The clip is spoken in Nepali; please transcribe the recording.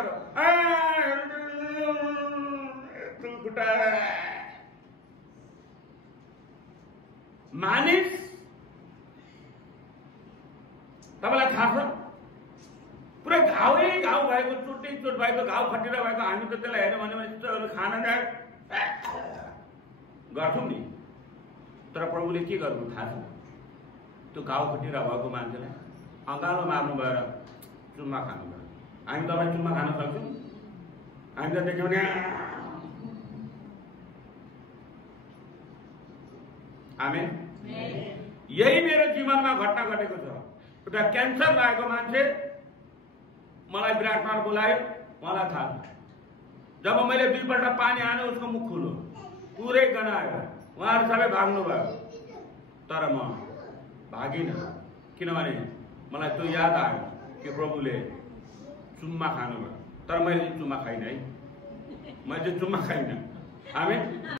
क्यान्सर मानिस तपाईलाई थाहा छ पुरै घाउै घाउ भएको चोटै चोट भएको घाउ खटिरा भएको हामी त त्यसलाई हेर्यो भने खाना गर्छौँ नि तर प्रभुले के गर्नु थाहा छ त्यो घाउ खटिरा भएको मान्छेलाई अँगालो मार्नु भएर चुम्मा खानु भयो हामी तपाईँ चुम्मा खान सक्छौँ हामी त देख्यौँ नि आमेन यही मेरो जीवनमा घटना घटेको छ एउटा क्यान्सर भएको मान्छे मलाई विराटनगर बोलायो मलाई थाहा छ जब मैले दुईपल्ट पानी हाने उसको मुख खुलो पुरै गनायो उहाँहरू सबै भाग्नु भयो तर म भागिनँ किनभने मलाई त्यो याद आयो कि प्रभुले चुम्मा खानु भयो तर मैले चुम्मा खाइनँ है मैले चुम्मा खाइनँ आमेन